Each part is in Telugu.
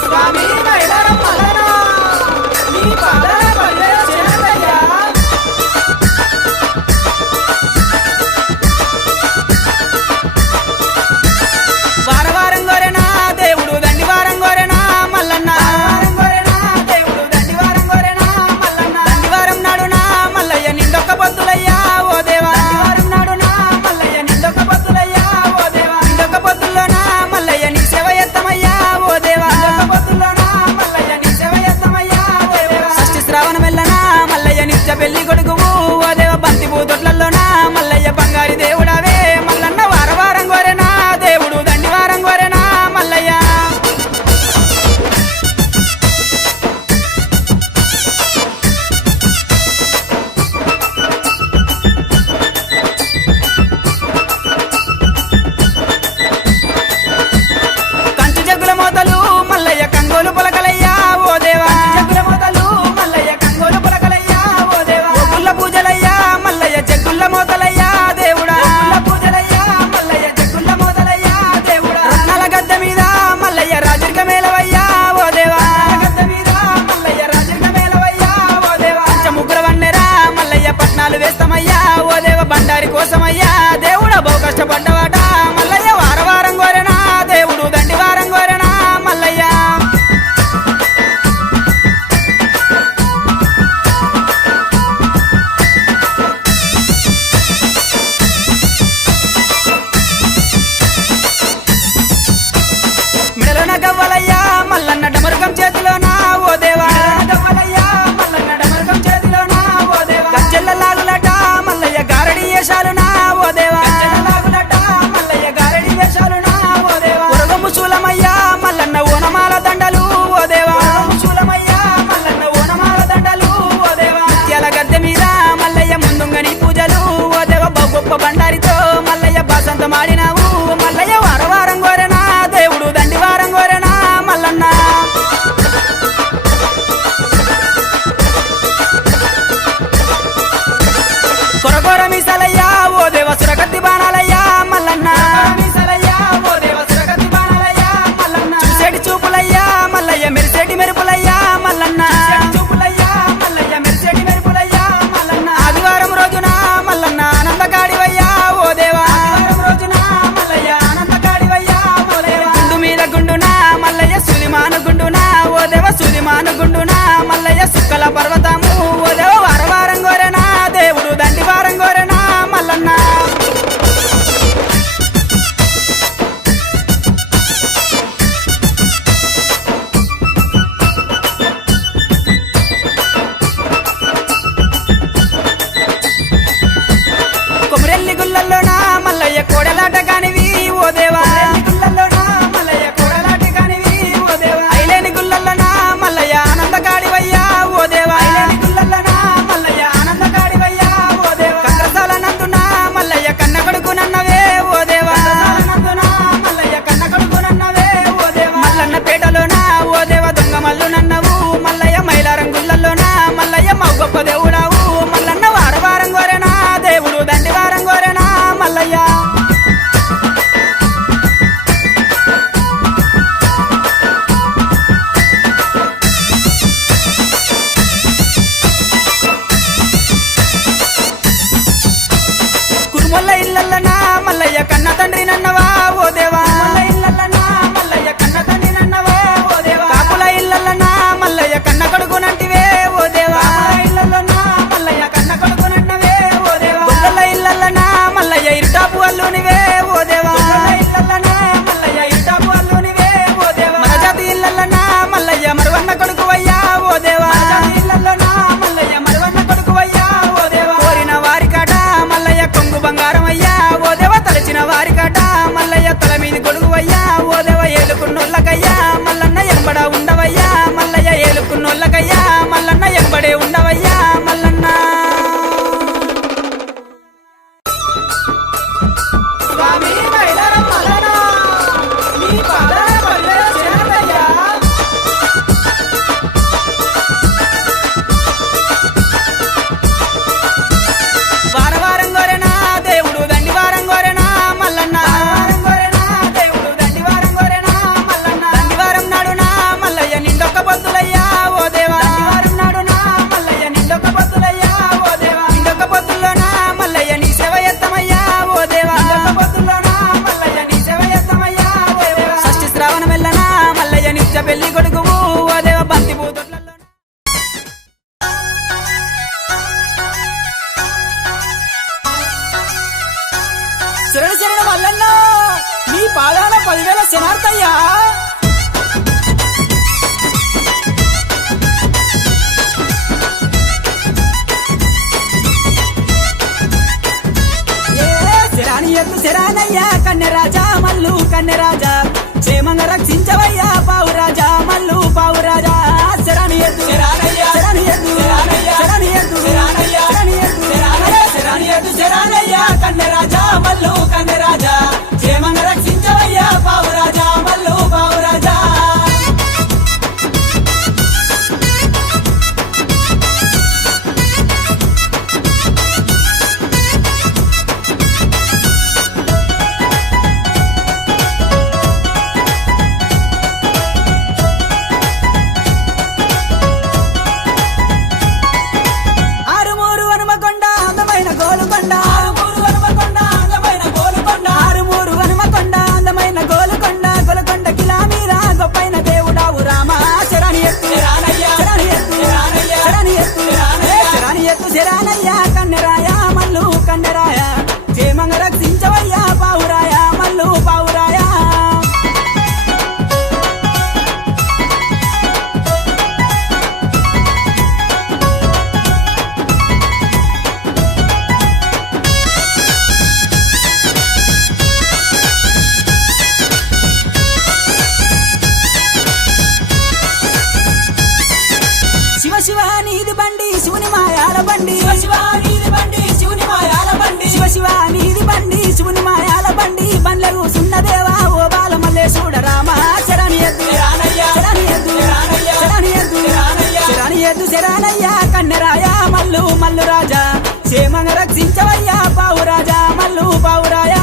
స్వామి మైలారం మల్లన్న నీ పాదాల పల్లె చేరయ్యా వారవారం గోరెనా దేవుడు దండివారం గోరెనా మల్లన్న దేవుడు దండివారం గోరెనా మల్లన్న దండివారం నాడునా మల్లయ్య నిండొక్క పొద్దులయ్యా ఓ దేవా నాడునా మల్లయ్య నిండొక్క పొద్దులయ్యా ఓ దేవా నిండొక్క పొద్దుల్లోనా మల్లయ్య నీ సేవ ఎత్తమయ్యా ఓ దేవా పొద్దుల్లోనా మల్లయ్య నీ సేవ ఎత్తమయ్యా ఓ దేవా షష్ఠి శ్రావణ మెల్లనా మల్లయ్య నిత్య పెళ్లి కొడుకువు ఓ దేవ బంతి పూతొట్లలోనా మల్లయ్య బంగారి దేవుడవే మల్లన్న వారవారం గోరెనా దేవుడు దండివారం గోరెనా మల్లయ్య కంచు జగ్గుల మోతలు మల్లయ్య కంగోలు పొలకలయ్యా ఓ దేవా జగ్గుల మోతలు మల్లయ్య కంగోలు పొలకలయ్యా ఓ దేవా గుల్ల పూజలయ్యా మల్లయ్య జగ్గుల్ల మోతలయ్యా దేవుడా పూజలయ్యా మల్లయ్య జగ్గుల్ల మోతలయ్యా దేవుడా రత్నాల గద్ద మీద మల్లయ్య రాజరిక మేలవయ్యా ఓ దేవా గద్ద మీద మల్లయ్య రాజరిక మేలవయ్యా ఓ దేవా పంచముగ్గుల వన్నెరా మల్లయ్య పట్నాలు వేస్తామయ్యా ఓ దేవ బండారి కోసమయ్యా దేవుడా బహు కష్టపడ్డవాట మల్లయ్య వారవారం గోరెనా దేవుడు దండివారం గోరెనా మల్లయ్య మెడలోన గవ్వలయ్యా మల్లన్న డమరుగం చేతిలోనా ఓ దేవా గవ్వలయ్యా మల్లన్న డమరుగం చేతిలోనా ఓ దేవా గజ్జెల్ల లాగులట మల్లయ్య గారడి వేషాలునా ఓ దేవా లాగులట మల్లయ్య గారడి వేషాలునా ఓ దేవా ఉరగము శూలమయ్యా మల్లన్న ఓనమాల దండలు ఓ దేవా శూలమయ్యా మల్లన్న ఓనమాల దండలు ఓ దేవా ముత్యాల గద్దె మీద మల్లయ్య ముందుంగని పూజలు ఓ దేవ బహు గొప్ప బండారితో మల్లయ్య బాసంతం ఆడినావు మల్లయ్య వారవారం గోరెనా దేవుడు దండివారం గోరెనా మల్లన్న కొరకొర మీసలయ్యా ఓ దేవ సురగతి బాణాలయ్యా మల్లన్న మీసలయ్యా ఓ దేవ సురగతి బాణాలయ్యా మల్లన్న చూసేటి చూపులయ్యా మల్లయ్య మెరిసేటి మెరుపులయ్యా మల్లన్న చూపులయ్యా మల్లయ్య మెరిసేటి మెరుపులయ్యా మల్లన్న ఆదివారం రోజున మల్లన్న ఆనందకాడివయ్యా ఓ దేవా ఆదివారం రోజున మల్లయ్య ఆనందకాడివయ్యా ఓ దేవా గుండు మీద గుండునా మల్లయ్య సుదిమాను గుండునా ఓ దేవ సుదిమాను గుండునా మల్లయ్య సుక్కల పర్వతము ఓ దేవ వారవారం గోరెనా దేవుడు దండివారం గోరెనా మల్లన్న కొమరెల్లి గుల్లల్లోనా మల్లయ్య కోడలాట కానివి ఓ దేవా గుల్లల్లోనా మల్లయ్య కోడలాట కానివి ఓ దేవా ఐలేని గుల్లల్లోనా మల్లయ్య ఆనంద పెళ్లి కొడుకువు ఓ దేవ బంతి పూతొట్లలో శరణ శరణ మల్లన్న నీ పాదాల 10,000 శనార్థయ్యా శరానయ్యా కన్నెరాజా మల్లు కన్నెరాజా క్షేమంగా రక్షించవయ్యా పావురాజా మల్లు పావురాజా శరాని ఎద్దు శరాని ఎద్దు శరాని ఎద్దు శరాని ఎద్దు శరానయ్యా కన్నెరాజా మల్లు కన్నెరాజా క్షేమంగా రక్షించవయ్యా పావురాజా మల్లు పావురాజా శరానయ్యా కన్నెరాయ మల్లు కన్నెరాయ క్షేమంగా రక్షించవయ్యా పావురాయ మల్లు పావురాయ శివ శివ నీది బండి శివుని మాయాల బండి శివ నీది బండి శివుని మాయాల బండి శివ నీది బండి శివుని మాయాల బండి బండ్లకు సున్నదేవా ఓ బాల మల్లేశుడ రామ శరణి ఎద్దు శరణి ఎద్దు శరణి ఎద్దు శరణి ఎద్దు శరణయ్యా కన్నెరాయ మల్లు మల్లు రాజా క్షేమంగా రక్షించవయ్యా పావురాజా మల్లు పావురాయా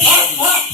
Ha ha!